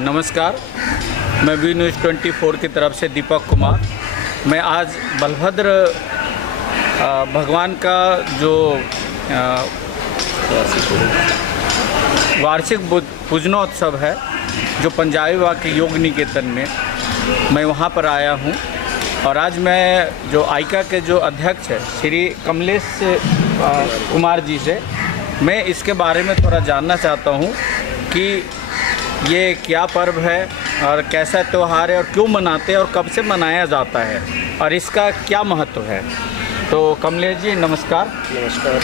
नमस्कार, मैं V news 24 की तरफ से दीपक कुमार। मैं आज बलभद्र भगवान का जो वार्षिक पूजनोत्सव है जो पंजाबी बाग के योग निकेतन में, मैं वहाँ पर आया हूँ। और आज मैं जो आइका के जो अध्यक्ष है श्री कमलेश कुमार जी से मैं इसके बारे में थोड़ा जानना चाहता हूँ कि ये क्या पर्व है और कैसा त्यौहार है और क्यों मनाते हैं और कब से मनाया जाता है और इसका क्या महत्व है। तो कमलेश जी नमस्कार। नमस्कार।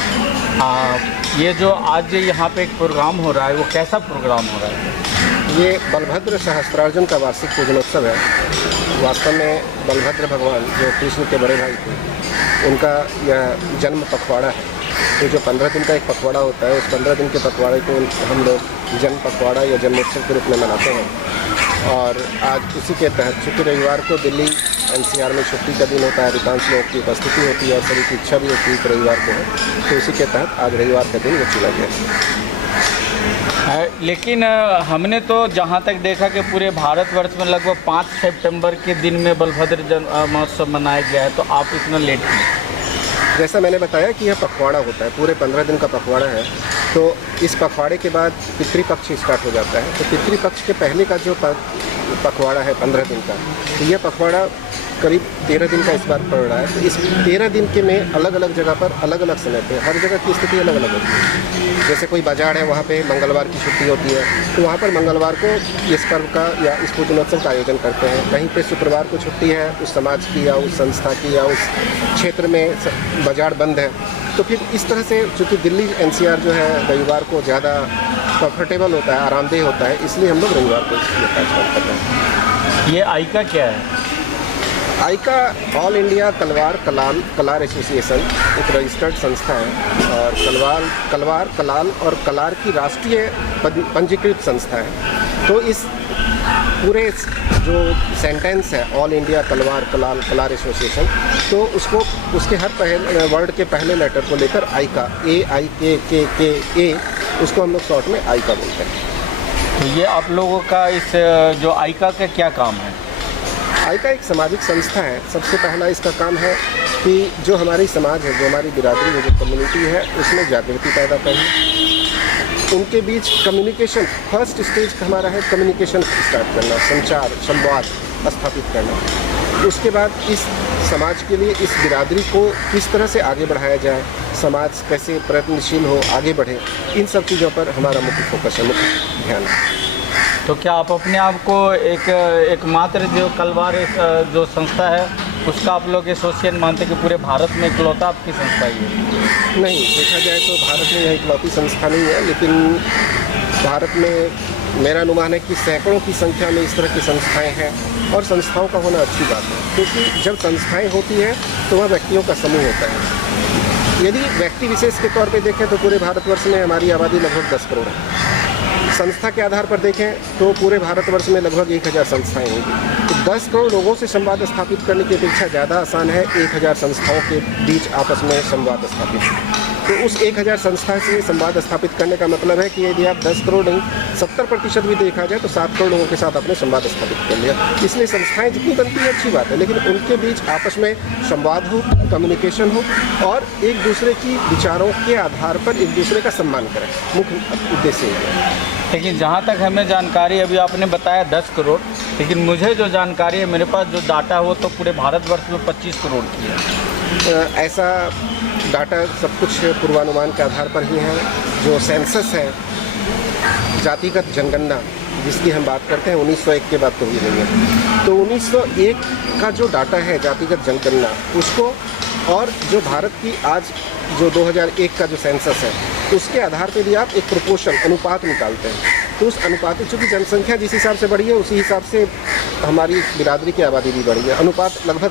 ये जो आज यहाँ पे एक प्रोग्राम हो रहा है वो कैसा प्रोग्राम हो रहा है? ये बलभद्र सहस्त्रार्जुन का वार्षिक पूजनोत्सव है। वास्तव में बलभद्र भगवान जो कृष्ण के बड़े भाई थे, उनका यह जन्म पखवाड़ा है। तो जो 15 दिन का एक पखवाड़ा होता है, उस 15 दिन के पखवाड़े को हम लोग जन्म पखवाड़ा या जन्मोत्सव के रूप में मनाते हैं। और आज उसी के तहत, चूँकि रविवार को दिल्ली NCR में छुट्टी का दिन होता है, अधिकांश लोगों की उपस्थिति होती है और सभी की इच्छा भी होती है कि रविवार को है, तो उसी के तहत आज रविवार का दिन वो चुना गया है। लेकिन हमने तो जहाँ तक देखा कि पूरे भारतवर्ष में लगभग 5 सितंबर के दिन में बलभद्र महोत्सव मनाया गया है, तो आप इतना लेट किए? जैसा मैंने बताया कि यह पखवाड़ा होता है, पूरे 15 दिन का पखवाड़ा है। तो इस पखवाड़े के बाद पितृपक्ष स्टार्ट हो जाता है। तो पितृपक्ष के पहले का जो पखवाड़ा है 15 दिन का, तो यह पखवाड़ा करीब 13 दिन का इस बार पड़ रहा है। तो इस 13 दिन के में अलग अलग जगह पर अलग अलग समय पे हर जगह की स्थिति अलग अलग होती है। जैसे कोई बाजार है, वहाँ पे मंगलवार की छुट्टी होती है, तो वहाँ पर मंगलवार को इस पर्व का या इस पूजनोत्सव का आयोजन करते हैं। कहीं पे शुक्रवार को छुट्टी है उस समाज की या उस संस्था की या उस क्षेत्र में बाजार बंद है। तो फिर इस तरह से, चूँकि दिल्ली NCR जो है रविवार को ज़्यादा कंफर्टेबल होता है, आरामदेह होता है, इसलिए हम लोग रविवार को इसलिए कार्यक्रम करते हैं। ये आइका क्या है? आइका ऑल इंडिया कलार एसोसिएशन एक रजिस्टर्ड संस्था है और कलाल और कलार की राष्ट्रीय पंजीकृत संस्था है। तो इस पूरे जो सेंटेंस है ऑल इंडिया कलार एसोसिएशन, तो उसको उसके हर पहले वर्ड के पहले लेटर को लेकर आइका AIKKA उसको हम लोग शॉर्ट में आइका बोलते हैं। तो ये आप लोगों का इस जो आइका का क्या काम है? आइका एक सामाजिक संस्था है। सबसे पहला इसका काम है कि जो हमारी समाज है, जो हमारी बिरादरी है, जो कम्युनिटी है, उसमें जागृति पैदा करना, उनके बीच कम्युनिकेशन, फर्स्ट स्टेज हमारा है कम्युनिकेशन स्टार्ट करना, संवाद स्थापित करना। उसके बाद इस समाज के लिए इस बिरादरी को किस तरह से आगे बढ़ाया जाए, समाज कैसे प्रयत्नशील हो, आगे बढ़े, इन सब चीज़ों पर हमारा मुख्य फोकस है, मुख्य ध्यान है। तो क्या आप अपने आप को एकमात्र जो कलवार जो संस्था है उसका आप लोग एसोसिएशन मानते कि पूरे भारत में इकलौता आपकी संस्था ही है? नहीं, देखा जाए तो भारत में यह इकलौती संस्था नहीं है, लेकिन भारत में मेरा अनुमान है कि सैकड़ों की संख्या में इस तरह की संस्थाएं हैं और संस्थाओं का होना अच्छी बात है, क्योंकि जब संस्थाएं होती हैं तो वह व्यक्तियों का समूह होता है। यदि व्यक्ति विशेष के तौर पे देखें तो पूरे भारतवर्ष में हमारी आबादी लगभग 10 करोड़ है। संस्था के आधार पर देखें तो पूरे भारतवर्ष में लगभग 1000 संस्थाएं होंगी। तो 10 करोड़ लोगों से संवाद स्थापित करने की अपेक्षा ज़्यादा आसान है 1000 संस्थाओं के बीच आपस में संवाद स्थापित। तो उस 1000 संस्था से संवाद स्थापित करने का मतलब है कि यदि आप 10 करोड़ नहीं 70% भी देखा जाए तो 7 करोड़ लोगों के साथ आपने संवाद स्थापित कर लिया। इसलिए संस्थाएं जितनी बनती है अच्छी बात है, लेकिन उनके बीच आपस में संवाद हो, कम्युनिकेशन हो और एक दूसरे की विचारों के आधार पर एक दूसरे का सम्मान करें, मुख्य उद्देश्य है। लेकिन जहाँ तक हमें जानकारी, अभी आपने बताया 10 करोड़, लेकिन मुझे जो जानकारी है, मेरे पास जो डाटा हो तो पूरे भारतवर्ष में 25 करोड़ की है। ऐसा डाटा सब कुछ पूर्वानुमान के आधार पर ही है। जो सेंसस है, जातिगत जनगणना जिसकी हम बात करते हैं, 1901 के बाद तो हुई नहीं है। तो 1901 का जो डाटा है जातिगत जनगणना, उसको और जो भारत की आज जो 2001 का जो सेंसस है, उसके आधार पर भी आप एक प्रोपोर्शन अनुपात निकालते हैं। तो उस अनुपात, चूँकि जनसंख्या जिस हिसाब से बढ़ी है उसी हिसाब से हमारी बिरादरी की आबादी भी बढ़ी है। अनुपात लगभग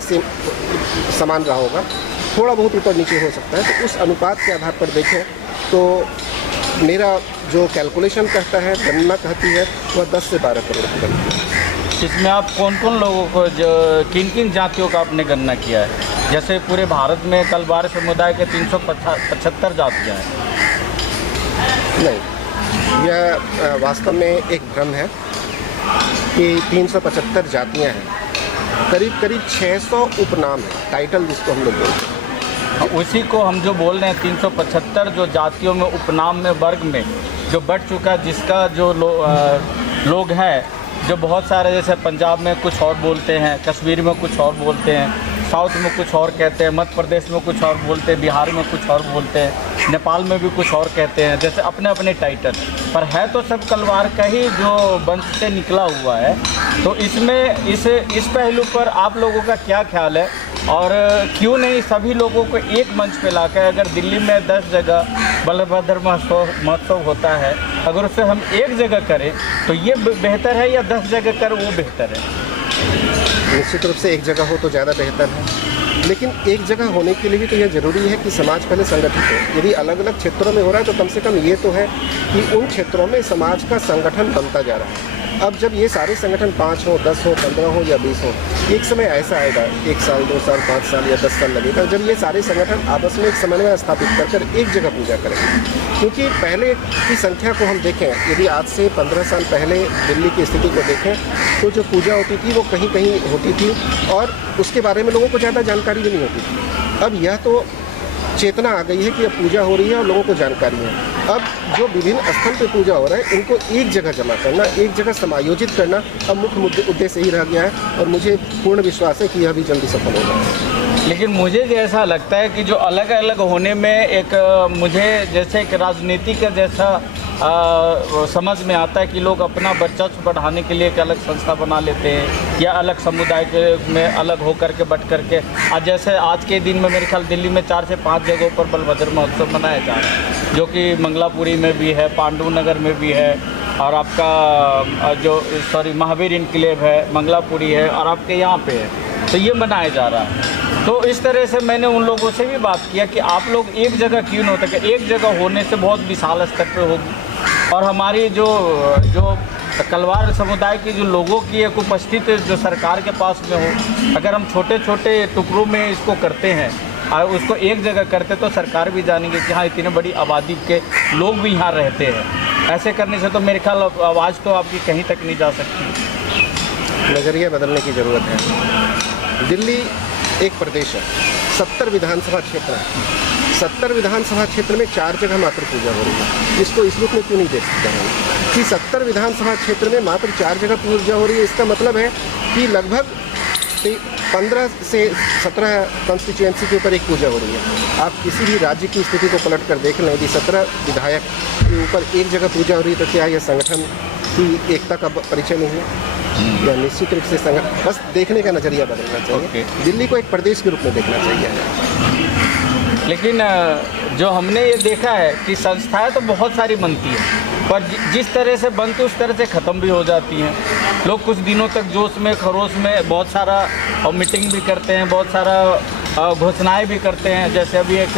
समान रहा होगा, थोड़ा बहुत ऊपर नीचे हो सकता है। तो उस अनुपात के आधार पर देखें तो मेरा जो कैलकुलेशन कहता है, गणना कहती है, वह 10 से 12 करोड़ की बनती है। इसमें आप कौन कौन लोगों को, किन किन जातियों का आपने गणना किया है? जैसे पूरे भारत में कलवार समुदाय के 375 जातियाँ हैं। नहीं, यह वास्तव में एक भ्रम है। कि 375 जातियाँ हैं, करीब करीब 600 उपनाम है, टाइटल जिसको हम लोग बोलते हैं। उसी को हम जो बोल रहे हैं 375 जो जातियों में उपनाम में वर्ग में जो बढ़ चुका है, जिसका जो लोग हैं जो बहुत सारे, जैसे पंजाब में कुछ और बोलते हैं, कश्मीर में कुछ और बोलते हैं, साउथ में कुछ और कहते हैं, मध्य प्रदेश में कुछ और बोलते हैं, बिहार में कुछ और बोलते हैं, नेपाल में भी कुछ और कहते हैं, जैसे अपने अपने टाइटल पर है तो सब कलवार का ही जो वंश से निकला हुआ है। तो इसमें इस पहलू पर आप लोगों का क्या ख्याल है, और क्यों नहीं सभी लोगों को एक मंच पे लाकर, अगर दिल्ली में 10 जगह बलभद्र महोत्सव होता है, अगर उसे हम एक जगह करें तो ये बेहतर है या 10 जगह कर वो बेहतर है? निश्चित रूप से एक जगह हो तो ज़्यादा बेहतर है, लेकिन एक जगह होने के लिए भी तो यह ज़रूरी है कि समाज पहले संगठित हो। यदि अलग अलग क्षेत्रों में हो रहा है तो कम से कम ये तो है कि उन क्षेत्रों में समाज का संगठन बनता जा रहा है। अब जब ये सारे संगठन 5 हो, 10 हो, 15 हो या 20 हो, एक समय ऐसा आएगा, 1 साल, 2 साल, 5 साल या 10 साल लगेगा, जब ये सारे संगठन आपस में एक समन्वय स्थापित कर एक जगह पूजा करेंगे। क्योंकि पहले की संख्या को हम देखें, यदि आज से 15 साल पहले दिल्ली की स्थिति को देखें तो जो पूजा होती थी वो कहीं कहीं होती थी और उसके बारे में लोगों को ज़्यादा जानकारी भी नहीं होती थी। अब यह तो चेतना आ गई है कि अब पूजा हो रही है और लोगों को जानकारी है। अब जो विभिन्न स्थल पे पूजा हो रहा है इनको एक जगह जमा करना, एक जगह समायोजित करना अब मुख्य उद्देश्य ही रह गया है, और मुझे पूर्ण विश्वास है कि यह भी जल्दी सफल होगा। लेकिन मुझे जैसा लगता है कि जो अलग अलग होने में एक मुझे जैसे एक राजनीति का जैसा समझ में आता है कि लोग अपना वर्चस्व बढ़ाने के लिए एक अलग संस्था बना लेते हैं या अलग समुदाय के में अलग होकर के बट करके। आज जैसे आज के दिन में मेरे ख्याल दिल्ली में 4 से 5 जगहों पर बलभद्र महोत्सव मनाया जा रहा है, जो कि मंगलापुरी में भी है, पांडु नगर में भी है, और आपका महावीर इनक्लेव है, मंगलापुरी है, और आपके यहाँ पे है। तो ये मनाया जा रहा है। तो इस तरह से मैंने उन लोगों से भी बात किया कि आप लोग एक जगह क्यों नहीं होता, कि एक जगह होने से बहुत विशाल स्तर पे होगी, और हमारी जो कलवार समुदाय के जो लोगों की एक उपस्थिति जो सरकार के पास में हो, अगर हम छोटे छोटे टुकड़ों में इसको करते हैं और उसको एक जगह करते तो सरकार भी जानेंगे कि हाँ इतनी बड़ी आबादी के लोग भी यहाँ रहते हैं। ऐसे करने से तो मेरे ख्याल आवाज़ तो आपकी कहीं तक नहीं जा सकती। नज़रिया बदलने की ज़रूरत है। दिल्ली एक प्रदेश है, 70 विधानसभा क्षेत्र है। 70 विधानसभा क्षेत्र में 4 जगह मात्र पूजा हो रही है। इसको इस रूप में क्यों नहीं देख सकते हैं कि 70 विधानसभा क्षेत्र में मात्र 4 जगह पूजा हो रही है? इसका मतलब है कि लगभग 15 से 17 कॉन्स्टिट्यूएंसी के ऊपर एक पूजा हो रही है। आप किसी भी राज्य की स्थिति को पलट कर देख लें, यदि 17 विधायक के ऊपर एक जगह पूजा हो रही है तो क्या यह संगठन की एकता का परिचय नहीं है? या निश्चित रूप से संगठन, बस देखने का नज़रिया बदलना चाहिए। दिल्ली को एक प्रदेश के रूप में देखना चाहिए। लेकिन जो हमने ये देखा है कि संस्थाएं तो बहुत सारी बनती हैं, पर जिस तरह से बनती उस तरह से ख़त्म भी हो जाती हैं। लोग कुछ दिनों तक जोश में खरोश में बहुत सारा मीटिंग भी करते हैं, बहुत सारा घोषणाएं भी करते हैं। जैसे अभी एक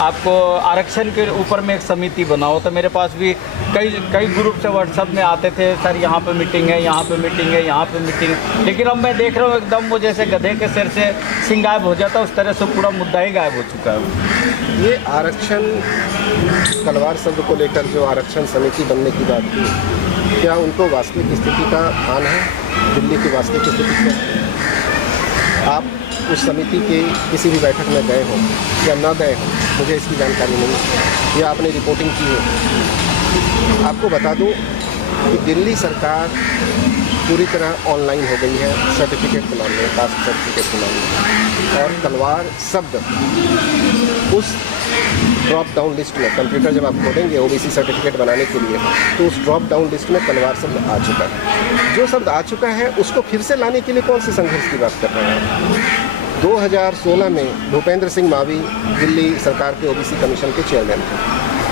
आपको आरक्षण के ऊपर में एक समिति बनाओ, तो मेरे पास भी कई ग्रुप से व्हाट्सएप में आते थे, सर यहाँ पे मीटिंग है, यहाँ पे मीटिंग है, यहाँ पे मीटिंग है। लेकिन अब मैं देख रहा हूँ एकदम वो जैसे गधे के सिर से सिंह गायब हो जाता है, उस तरह से पूरा मुद्दा ही गायब हो चुका है। ये आरक्षण कलवार शब्द को लेकर जो आरक्षण समिति बनने की बात की, क्या उनको वास्तविक स्थिति का भान है? दिल्ली की वास्तविक स्थिति क्या? आप उस समिति के किसी भी बैठक में गए हो या न गए हो, मुझे इसकी जानकारी नहीं है, या आपने रिपोर्टिंग की हो। आपको बता दूं कि दिल्ली सरकार पूरी तरह ऑनलाइन हो गई है सर्टिफिकेट के मामले में, कास्ट सर्टिफिकेट के मामले में, और तलवार शब्द उस ड्रॉप डाउन लिस्ट में, कंप्यूटर जब आप खोलेंगे ओबीसी सर्टिफिकेट बनाने के लिए, तो उस ड्रॉप डाउन लिस्ट में तलवार शब्द आ चुका है। जो शब्द आ चुका है उसको फिर से लाने के लिए कौन से संघर्ष की बात कर रहे हैं? 2016 में भूपेंद्र सिंह मावी दिल्ली सरकार के ओबीसी कमीशन के चेयरमैन थे।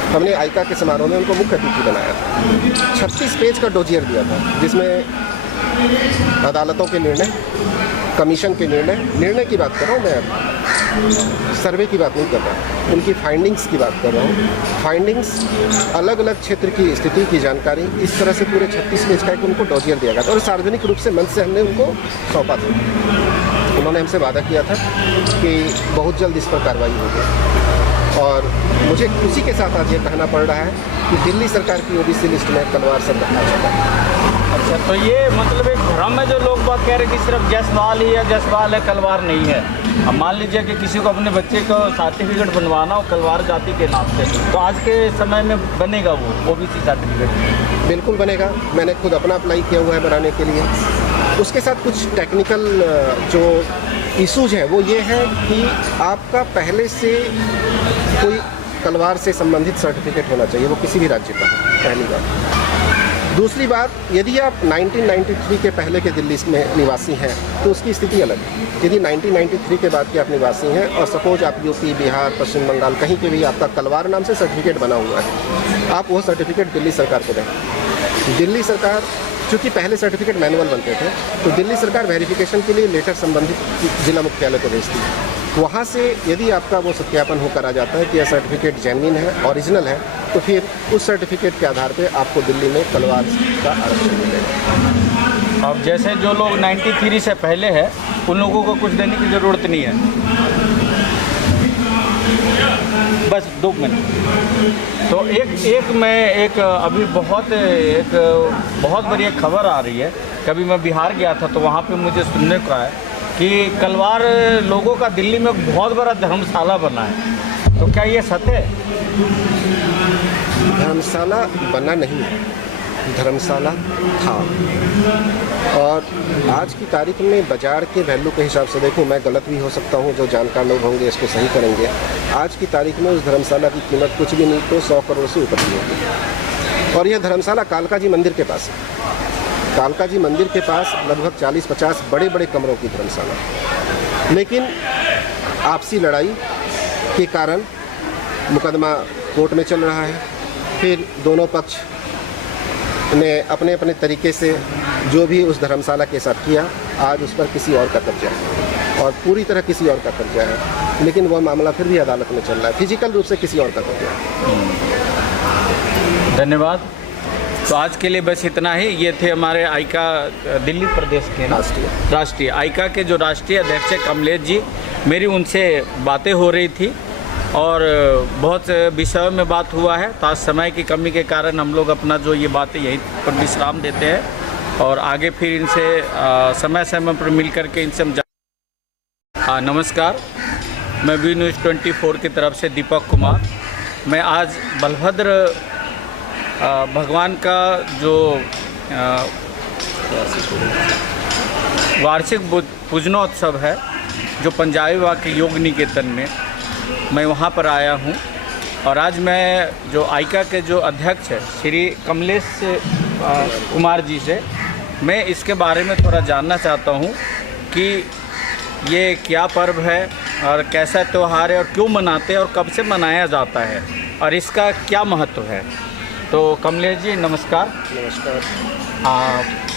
हमने आइका के समारोह में उनको मुख्य अतिथि बनाया था। 36 पेज का डोजियर दिया था, जिसमें अदालतों के निर्णय, कमीशन के निर्णय की बात कर रहा हूँ मैं, सर्वे की बात नहीं कर रहा, उनकी फाइंडिंग्स की बात कर रहा हूँ। फाइंडिंग्स, अलग अलग क्षेत्र की स्थिति की जानकारी, इस तरह से पूरे 36 पेज का एक उनको डोजियर दिया गया था, और सार्वजनिक रूप से मंच से हमने उनको सौंपा था। उन्होंने हमसे वादा किया था कि बहुत जल्द इस पर कार्रवाई होगी, और मुझे खुशी के साथ आज ये कहना पड़ रहा है कि दिल्ली सरकार की ओबीसी लिस्ट में तलवार शब्द आ चुका है। अच्छा, तो ये मतलब एक भ्रम है जो लोग बात कह रहे हैं कि सिर्फ जसवाल ही है, जसवाल है, कलवार नहीं है। अब मान लीजिए कि किसी को अपने बच्चे को सर्टिफिकेट बनवाना हो कलवार जाति के नाम से, तो आज के समय में बनेगा वो ओबीसी सर्टिफिकेट? बिल्कुल बनेगा। मैंने खुद अपना अप्लाई किया हुआ है बनाने के लिए। उसके साथ कुछ टेक्निकल जो इशूज है वो ये है कि आपका पहले से कोई कलवार से संबंधित सर्टिफिकेट होना चाहिए, वो किसी भी राज्य का, पहली बात। दूसरी बात, यदि आप 1993 के पहले के दिल्ली में निवासी हैं तो उसकी स्थिति अलग है। यदि 1993 के बाद के आप निवासी हैं और सपोज आप यूपी, बिहार, पश्चिम बंगाल कहीं पे भी आपका कलवार नाम से सर्टिफिकेट बना हुआ है, आप वो सर्टिफिकेट दिल्ली सरकार को दें। दिल्ली सरकार, चूँकि पहले सर्टिफिकेट मैनुअल बनते थे, तो दिल्ली सरकार वेरिफिकेशन के लिए लेटर संबंधित जिला मुख्यालय को भेजती है। वहाँ से यदि आपका वो सत्यापन होकर आ जाता है कि यह सर्टिफिकेट जेन्युइन है, ओरिजिनल है, तो फिर उस सर्टिफिकेट के आधार पे आपको दिल्ली में कलवार का आरक्षण मिलेगा। अब जैसे जो लोग 93 से पहले है उन लोगों को कुछ देने की ज़रूरत नहीं है। बस 2 मिनट। तो एक अभी बहुत बड़ी एक खबर आ रही है। कभी मैं बिहार गया था तो वहाँ पे मुझे सुनने को आया कि कलवार लोगों का दिल्ली में बहुत बड़ा धर्मशाला बना है। तो क्या ये सत्य है? धर्मशाला बना नहीं है, धर्मशाला था। और आज की तारीख में बाज़ार के वैल्यू के हिसाब से देखूं, मैं गलत भी हो सकता हूं, जो जानकार लोग होंगे इसको सही करेंगे। आज की तारीख में उस धर्मशाला की कीमत कुछ भी नहीं तो 100 करोड़ से ऊपर की होगी। और यह धर्मशाला कालका जी मंदिर के पास है। कालका जी मंदिर के पास लगभग 40-50 बड़े बड़े कमरों की धर्मशाला। लेकिन आपसी लड़ाई के कारण मुकदमा कोर्ट में चल रहा है। फिर दोनों पक्ष ने अपने अपने तरीके से जो भी उस धर्मशाला के साथ किया, आज उस पर किसी और का कब्जा है और पूरी तरह किसी और का कब्जा है। लेकिन वह मामला फिर भी अदालत में चल रहा है, फिजिकल रूप से किसी और का कब्जा है। धन्यवाद। तो आज के लिए बस इतना ही। ये थे हमारे आइका दिल्ली प्रदेश के राष्ट्रीय आइका के जो राष्ट्रीय अध्यक्ष है कमलेश जी। मेरी उनसे बातें हो रही थी और बहुत विषयों में बात हुआ है। तो आज समय की कमी के कारण हम लोग अपना जो ये बातें यहीं पर विश्राम देते हैं और आगे फिर इनसे समय समय पर मिल कर के इनसे हम नमस्कार, मैं वी न्यूज़ 24 की तरफ से दीपक कुमार। मैं आज बलभद्र भगवान का जो वार्षिक पूजनोत्सव है जो पंजाबी बाबा के योग निकेतन में, मैं वहाँ पर आया हूँ। और आज मैं जो आइका के जो अध्यक्ष है श्री कमलेश कुमार जी से मैं इसके बारे में थोड़ा जानना चाहता हूँ कि ये क्या पर्व है और कैसा त्यौहार है और क्यों मनाते हैं और कब से मनाया जाता है और इसका क्या महत्व है। तो कमलेश जी नमस्कार। नमस्कार।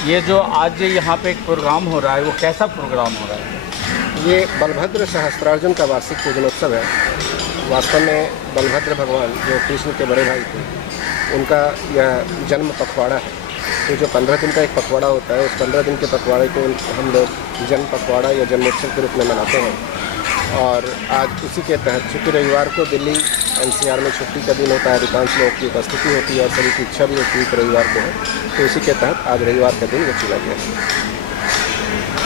ये जो आज यहाँ पे एक प्रोग्राम हो रहा है वो कैसा प्रोग्राम हो रहा है? ये बलभद्र सहस्त्रार्जुन का वार्षिक पूजनोत्सव है। वास्तव में बलभद्र भगवान जो कृष्ण के बड़े भाई थे, उनका यह जन्म पखवाड़ा है। तो जो 15 दिन का एक पखवाड़ा होता है, उस 15 दिन के पखवाड़े को हम लोग जन्म पखवाड़ा या जन्मोत्सव के रूप में मनाते हैं। और आज उसी के तहत, चूँकि रविवार को दिल्ली NCR में छुट्टी का दिन होता है, अधिकांश लोगों की उपस्थिति होती है और सभी की इच्छा भी होती है कि रविवार को है, तो उसी के तहत आज रविवार का दिन वो चुना गया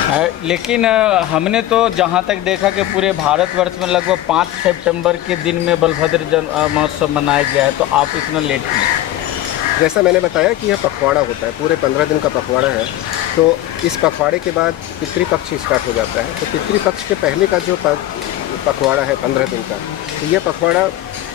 है। लेकिन हमने तो जहाँ तक देखा कि पूरे भारतवर्ष में लगभग 5 सितंबर के दिन में बलभद्र महोत्सव मनाया गया है, तो आप इतना लेट क्यों? जैसा मैंने बताया कि यह पखवाड़ा होता है, पूरे 15 दिन का पखवाड़ा है। तो इस पखवाड़े के बाद पितृपक्ष स्टार्ट हो जाता है। तो पितृपक्ष के पहले का जो पखवाड़ा है 15 दिन का, तो यह पखवाड़ा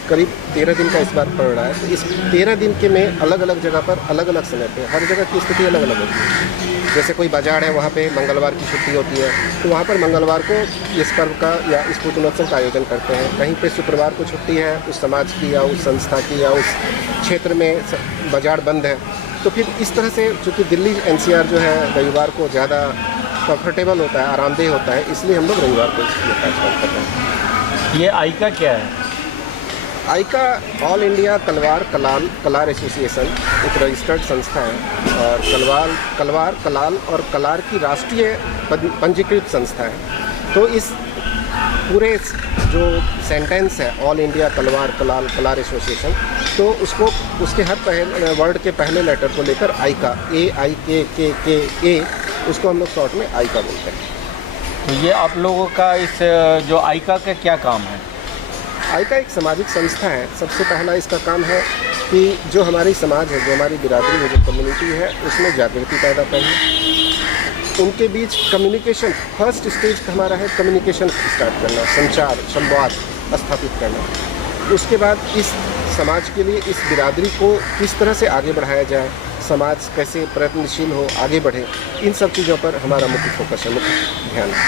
करीब 13 दिन का इस बार पड़ रहा है। तो इस 13 दिन के में अलग अलग जगह पर अलग अलग समय पे हर जगह की स्थिति अलग अलग होती है। जैसे कोई बाजार है, वहाँ पे मंगलवार की छुट्टी होती है, तो वहाँ पर मंगलवार को इस पर्व का या इस पूजनोत्सव का आयोजन करते हैं। कहीं पे शुक्रवार को छुट्टी है उस समाज की या उस संस्था की या उस क्षेत्र में बाजार बंद है। तो फिर इस तरह से, चूँकि दिल्ली NCR जो है रविवार को ज़्यादा कंफर्टेबल होता है, आरामदेह होता है, इसलिए हम लोग रविवार को इसकी कार्यक्रम करते हैं। ये आइका क्या है? आइका ऑल इंडिया कलार एसोसिएशन एक रजिस्टर्ड संस्था है और कलाल और कलार की राष्ट्रीय पंजीकृत संस्था है। तो इस पूरे जो सेंटेंस है ऑल इंडिया कलार एसोसिएशन, तो तो उसको उसके हर पहले वर्ड के पहले लेटर को लेकर आइका, AIKKA, उसको हम लोग शॉर्ट में आइका बोलते हैं। तो ये आप लोगों का इस जो आइका का क्या काम है? आइका एक सामाजिक संस्था है। सबसे पहला इसका काम है कि जो हमारी समाज है, जो हमारी बिरादरी है, जो कम्युनिटी है, उसमें जागृति पैदा करना, उनके बीच कम्युनिकेशन, फर्स्ट स्टेज हमारा है कम्युनिकेशन स्टार्ट करना, संचार, संवाद स्थापित करना। उसके बाद इस समाज के लिए इस बिरादरी को किस तरह से आगे बढ़ाया जाए, समाज कैसे प्रयत्नशील हो, आगे बढ़े, इन सब चीज़ों पर हमारा मुख्य फोकस है, मुख्य ध्यान है।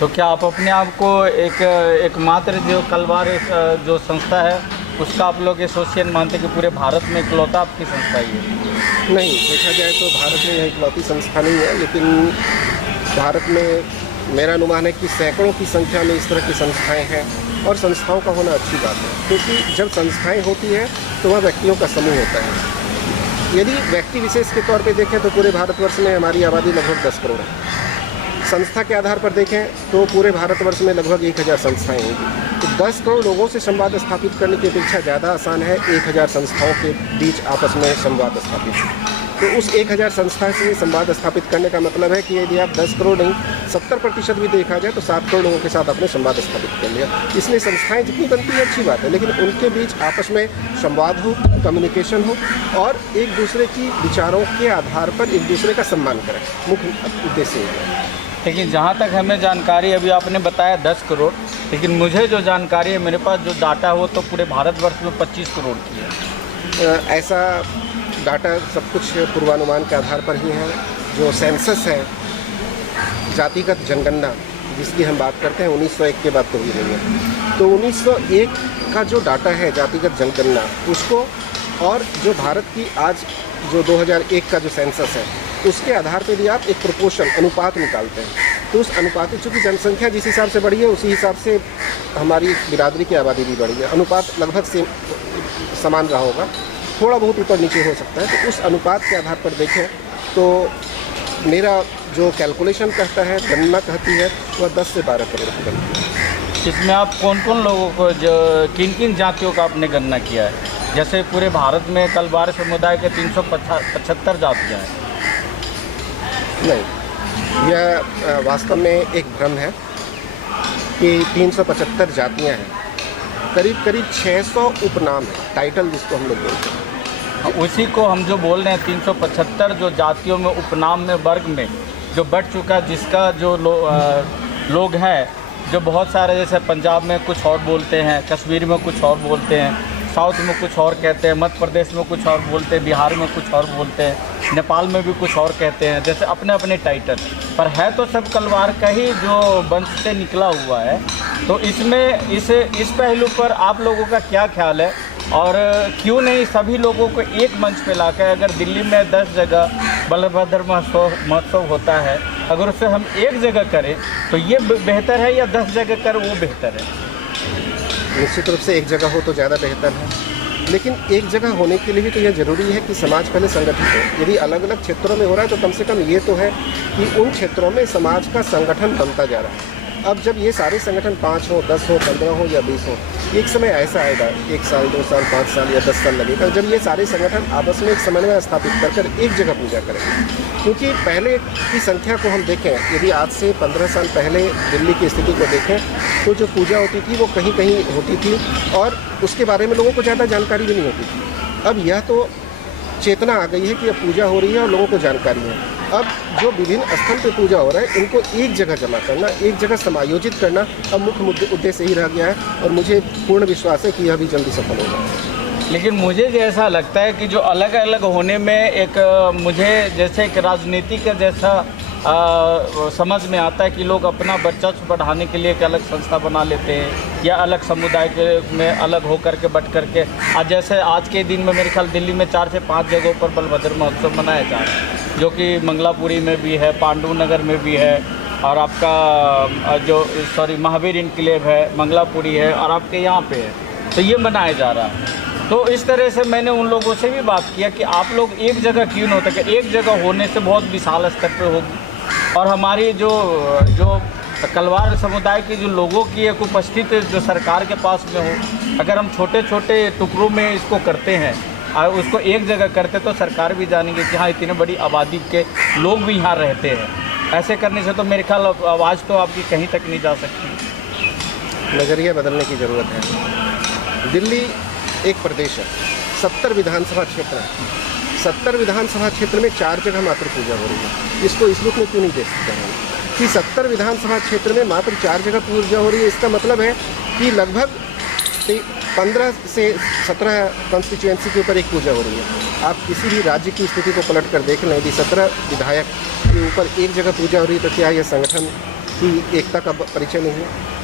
तो क्या आप अपने आप को एकमात्र जो कलवार जो संस्था है उसका आप लोग एसोसिएशन मानते हैं कि पूरे भारत में इकलौता आपकी संस्था ही है? नहीं, देखा जाए तो भारत में यह इकलौती संस्था नहीं है, लेकिन भारत में मेरा अनुमान है कि सैकड़ों की संख्या में इस तरह की संस्थाएं हैं और संस्थाओं का होना अच्छी बात है, क्योंकि जब संस्थाएं होती हैं तो वह व्यक्तियों का समूह होता है। यदि व्यक्ति विशेष के तौर पे देखें तो पूरे भारतवर्ष में हमारी आबादी लगभग 10 करोड़ है। संस्था के आधार पर देखें तो पूरे भारतवर्ष में लगभग 1000 संस्थाएं होंगी। तो 10 करोड़ लोगों से संवाद स्थापित करने की अपेक्षा ज़्यादा आसान है 1000 संस्थाओं के बीच आपस में संवाद स्थापित। तो उस 1000 संस्था से संवाद स्थापित करने का मतलब है कि यदि आप 10 करोड़ नहीं 70% भी देखा जाए तो 7 करोड़ लोगों के साथ आपने संवाद स्थापित कर लिया। इसलिए संस्थाएं जितनी बनती हैं अच्छी बात है, लेकिन उनके बीच आपस में संवाद हो, कम्युनिकेशन हो और एक दूसरे की विचारों के आधार पर एक दूसरे का सम्मान करें, मुख्य उद्देश्य है। लेकिन जहाँ तक हमें जानकारी, अभी आपने बताया 10 करोड़, लेकिन मुझे जो जानकारी है, मेरे पास जो डाटा है वो तो पूरे भारतवर्ष में 25 करोड़ की है। ऐसा डाटा सब कुछ पूर्वानुमान के आधार पर ही है। जो सेंसस है, जातिगत जनगणना जिसकी हम बात करते हैं, 1901 के बाद तो हुई नहीं है। तो 1901 का जो डाटा है जातिगत जनगणना, उसको और जो भारत की आज जो 2001 का जो सेंसस है उसके आधार पर भी आप एक प्रोपोर्शन, अनुपात निकालते हैं। तो उस अनुपात, चूँकि जनसंख्या जिस हिसाब से बढ़ी है उसी हिसाब से हमारी बिरादरी की आबादी भी बढ़ी है। अनुपात लगभग सेम समान रहा होगा, थोड़ा बहुत ऊपर नीचे हो सकता है। तो उस अनुपात के आधार पर देखें तो मेरा जो कैलकुलेशन कहता है, गणना कहती है, वह 10 से 12 करोड़ की बनती है। इसमें आप कौन कौन लोगों को, जो किन किन जातियों का आपने गणना किया है? जैसे पूरे भारत में कलवार समुदाय के 375 जातियाँ हैं। नहीं, यह वास्तव में एक भ्रम है कि 375 जातियाँ हैं। करीब करीब 600 उपनाम है, टाइटल जिसको हम लोग बोलते हैं। उसी को हम जो बोल रहे हैं 375 जो जातियों में, उपनाम में, वर्ग में जो बढ़ चुका, जिसका जो लोग हैं, जो बहुत सारे, जैसे पंजाब में कुछ और बोलते हैं, कश्मीर में कुछ और बोलते हैं, साउथ में कुछ और कहते हैं, मध्य प्रदेश में कुछ और बोलते हैं, बिहार में कुछ और बोलते हैं, नेपाल में भी कुछ और कहते हैं, जैसे अपने अपने टाइटल पर है। तो सब कलवार का ही जो वंश से निकला हुआ है। तो इसमें इस पहलू पर आप लोगों का क्या ख्याल है, और क्यों नहीं सभी लोगों को एक मंच पे लाकर, अगर दिल्ली में 10 जगह बलभद्र महोत्सव होता है, अगर उसे हम एक जगह करें तो ये बेहतर है या 10 जगह कर वो बेहतर है? निश्चित रूप से एक जगह हो तो ज़्यादा बेहतर है, लेकिन एक जगह होने के लिए भी तो यह ज़रूरी है कि समाज पहले संगठित हो। यदि अलग अलग क्षेत्रों में हो रहा है तो कम से कम ये तो है कि उन क्षेत्रों में समाज का संगठन बनता जा रहा है। अब जब ये सारे संगठन 5 हो, 10 हो, 15 हो या 20 हो, एक समय ऐसा आएगा, 1 साल, 2 साल, 5 साल या 10 साल लगेगा, जब ये सारे संगठन आपस में एक समन्वय स्थापित कर एक जगह पूजा करेंगे। क्योंकि पहले की संख्या को हम देखें, यदि आज से 15 साल पहले दिल्ली की स्थिति को देखें तो जो पूजा होती थी वो कहीं कहीं होती थी और उसके बारे में लोगों को ज़्यादा जानकारी भी नहीं होती थी। अब यह तो चेतना आ गई है कि अब पूजा हो रही है और लोगों को जानकारी है। अब जो विभिन्न स्थल पे पूजा हो रहा है, इनको एक जगह जमा करना, एक जगह समायोजित करना अब मुख्य उद्देश्य ही रह गया है और मुझे पूर्ण विश्वास है कि यह भी जल्दी सफल होगा। लेकिन मुझे जैसा लगता है कि जो अलग अलग होने में एक मुझे जैसे एक राजनीति का जैसा समझ में आता है कि लोग अपना वर्चस्व बढ़ाने के लिए एक अलग संस्था बना लेते हैं या अलग समुदाय के में अलग होकर के बट करके। आज जैसे आज के दिन में मेरे ख्याल दिल्ली में 4 से 5 जगहों पर बलभद्र महोत्सव मनाया जा रहा है, जो कि मंगलापुरी में भी है, पांडु नगर में भी है, और आपका जो महावीर इनक्लेव है, मंगलापुरी है, और आपके यहाँ पे है। तो ये मनाया जा रहा है। तो इस तरह से मैंने उन लोगों से भी बात किया कि आप लोग एक जगह क्यों नहीं होता, कि एक जगह होने से बहुत विशाल स्तर पे होगी और हमारी जो कलवार समुदाय के जो लोगों की एक उपस्थिति जो सरकार के पास में हो, अगर हम छोटे छोटे टुकड़ों में इसको करते हैं और उसको एक जगह करते तो सरकार भी जानेंगे कि हाँ इतनी बड़ी आबादी के लोग भी यहाँ रहते हैं। ऐसे करने से तो मेरे ख्याल आवाज़ तो आपकी कहीं तक नहीं जा सकती। नज़रिया बदलने की ज़रूरत है। दिल्ली एक प्रदेश है, 70 विधानसभा क्षेत्र है। 70 विधानसभा क्षेत्र में 4 जगह मात्र पूजा हो रही है। इसको इस रूप में क्यों नहीं देख सकते हैं कि 70 विधानसभा क्षेत्र में मात्र 4 जगह पूजा हो रही है? इसका मतलब है कि लगभग 15 से 17 कॉन्स्टिट्यूएंसी के ऊपर एक पूजा हो रही है। आप किसी भी राज्य की स्थिति को पलट कर देख लें, यदि 17 विधायक के ऊपर एक जगह पूजा हो रही है तो क्या यह संगठन की एकता का परिचय नहीं है?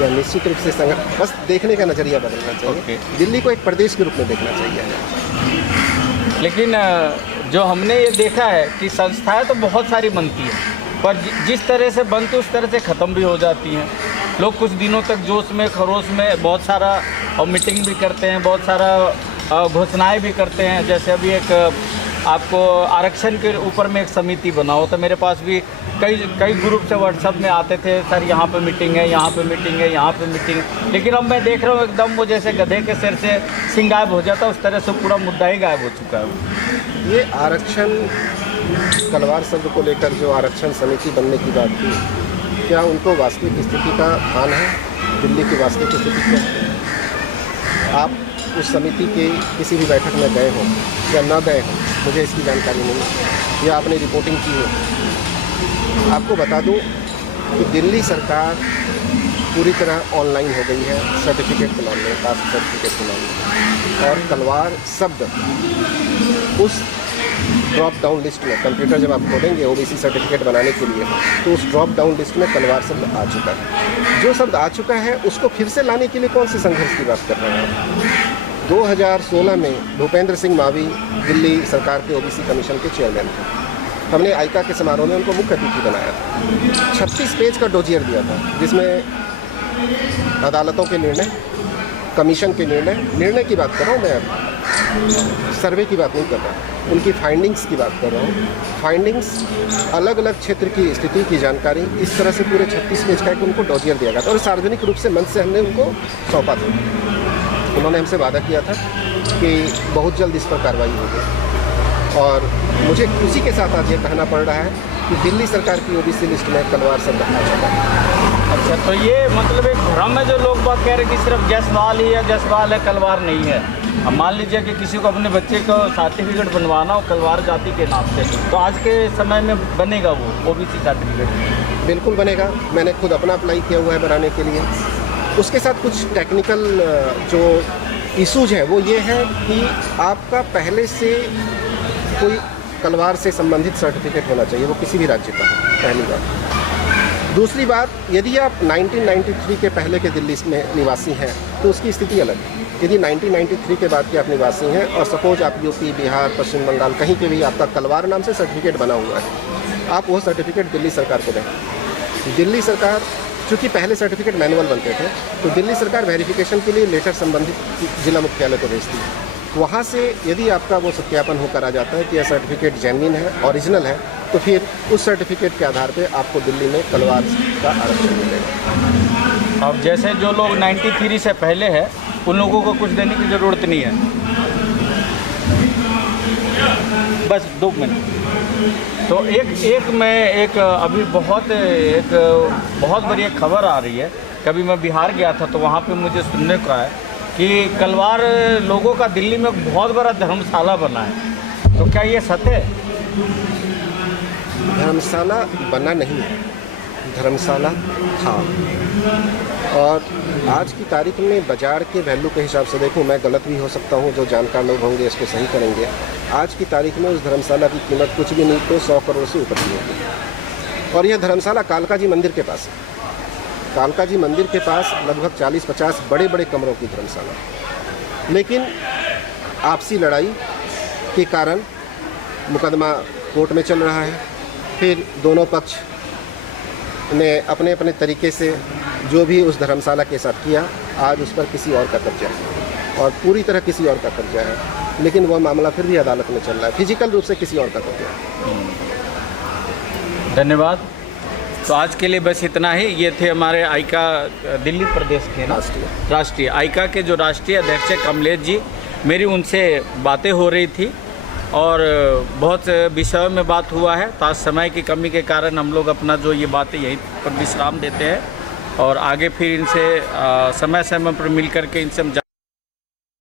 या निश्चित रूप से संगठन, बस देखने का नज़रिया बदलना चाहिए। दिल्ली को एक प्रदेश के रूप में देखना चाहिए। लेकिन जो हमने ये देखा है कि संस्थाएं तो बहुत सारी बनती हैं, पर जिस तरह से बनती उस तरह से ख़त्म भी हो जाती हैं। लोग कुछ दिनों तक जोश में खरोश में बहुत सारा और मीटिंग भी करते हैं, बहुत सारा घोषणाएं भी करते हैं। जैसे अभी एक आपको आरक्षण के ऊपर में एक समिति बनाओ, तो मेरे पास भी कई ग्रुप से व्हाट्सएप में आते थे, सर यहाँ पे मीटिंग है, यहाँ पे मीटिंग है, यहाँ पे मीटिंग है। लेकिन अब मैं देख रहा हूँ एकदम वो जैसे गधे के सिर से सिंह गायब हो जाता, उस तरह से पूरा मुद्दा ही गायब हो चुका है। ये आरक्षण कलवार शब्द को लेकर जो आरक्षण समिति बनने की बात की, क्या उनको वास्तविक स्थिति का भान है? दिल्ली की वास्तविक स्थिति क्या है? आप उस समिति के किसी भी बैठक में गए हों या न गए हों, मुझे इसकी जानकारी नहीं है, या आपने रिपोर्टिंग की हो। आपको बता दूं कि दिल्ली सरकार पूरी तरह ऑनलाइन हो गई है सर्टिफिकेट के मामले में, कास्ट सर्टिफिकेट के मामले में। और कलवार शब्द उस ड्रॉप डाउन लिस्ट में, कंप्यूटर जब आप खोलेंगे ओबीसी सर्टिफिकेट बनाने के लिए, तो उस ड्रॉप डाउन लिस्ट में कलवार शब्द आ चुका है। जो शब्द आ चुका है उसको फिर से लाने के लिए कौन से संघर्ष की बात कर रहे हैं? 2016 में भूपेंद्र सिंह मावी दिल्ली सरकार के ओबीसी कमीशन के चेयरमैन थे। हमने आइका के समारोह में उनको मुख्य अतिथि बनाया था। 36 पेज का डोजियर दिया था, जिसमें अदालतों के निर्णय, कमीशन के निर्णय की बात कर रहा हूँ मैं, सर्वे की बात नहीं कर रहा, उनकी फाइंडिंग्स की बात कर रहा हूँ। फाइंडिंग्स, अलग अलग क्षेत्र की स्थिति की जानकारी, इस तरह से पूरे 36 पेज का एक उनको डोजियर दिया गया था और सार्वजनिक रूप से मंच से हमने उनको सौंपा था। उन्होंने हमसे वादा किया था कि बहुत जल्द इस पर कार्रवाई होगी, और मुझे खुशी के साथ आज ये कहना पड़ रहा है कि दिल्ली सरकार की ओबीसी लिस्ट में कलवार शब्द आ चुका है। अच्छा, तो ये मतलब एक भ्रम है जो लोग बात कह रहे हैं कि सिर्फ जसवाल ही है, जसवाल है, कलवार नहीं है। अब मान लीजिए कि किसी को अपने बच्चे को सर्टिफिकेट बनवाना हो कलवार जाति के नाम से, तो आज के समय में बनेगा वो ओबीसी सर्टिफिकेट? बिल्कुल बनेगा। मैंने खुद अपना अप्लाई किया हुआ है बनाने के लिए। उसके साथ कुछ टेक्निकल जो इशूज हैं वो ये है कि आपका पहले से कोई कलवार से संबंधित सर्टिफिकेट होना चाहिए, वो किसी भी राज्य का, पहली बात। दूसरी बात, यदि आप 1993 के पहले के दिल्ली में निवासी हैं तो उसकी स्थिति अलग है। यदि 1993 के बाद के आप निवासी हैं और सपोज आप यूपी, बिहार, पश्चिम बंगाल कहीं पे भी आपका कलवार नाम से सर्टिफिकेट बना हुआ है, आप वो सर्टिफिकेट दिल्ली सरकार को दें। दिल्ली सरकार, चूँकि पहले सर्टिफिकेट मैनुअल बनते थे, तो दिल्ली सरकार वेरिफिकेशन के लिए लेटर संबंधित जिला मुख्यालय को भेजती है। वहाँ से यदि आपका वो सत्यापन होकर आ जाता है कि यह सर्टिफिकेट जेन्युइन है, ओरिजिनल है, तो फिर उस सर्टिफिकेट के आधार पे आपको दिल्ली में कलवार का आरक्षण मिलेगा। अब जैसे जो लोग 93 से पहले है उन लोगों को कुछ देने की ज़रूरत नहीं है। बस 2 मिनट। तो एक अभी बहुत बड़ी एक खबर आ रही है। कभी मैं बिहार गया था तो वहाँ पे मुझे सुनने को आया कि कलवार लोगों का दिल्ली में बहुत बड़ा धर्मशाला बना है। तो क्या ये सत्य है? धर्मशाला बना नहीं है, धर्मशाला था। और आज की तारीख में बाज़ार के वैल्यू के हिसाब से देखूं, मैं गलत भी हो सकता हूं, जो जानकार लोग होंगे इसको सही करेंगे। आज की तारीख में उस धर्मशाला की कीमत कुछ भी नहीं तो 100 करोड़ से ऊपर की होगी। और यह धर्मशाला कालका जी मंदिर के पास है। कालका जी मंदिर के पास लगभग 40-50 बड़े बड़े कमरों की धर्मशाला। लेकिन आपसी लड़ाई के कारण मुकदमा कोर्ट में चल रहा है। फिर दोनों पक्ष ने अपने अपने तरीके से जो भी उस धर्मशाला के साथ किया, आज उस पर किसी और का कब्जा है और पूरी तरह किसी और का कब्जा है। लेकिन वह मामला फिर भी अदालत में चल रहा है, फिजिकल रूप से किसी और का कब्जा है। धन्यवाद। तो आज के लिए बस इतना ही। ये थे हमारे आइका दिल्ली प्रदेश के ना राष्ट्रीय आइका के जो राष्ट्रीय अध्यक्ष है कमलेश जी। मेरी उनसे बातें हो रही थी और बहुत विषयों में बात हुआ है। तो आज समय की कमी के कारण हम लोग अपना जो ये बातें यहीं पर विश्राम देते हैं और आगे फिर इनसे समय समय पर मिल करके इनसे हम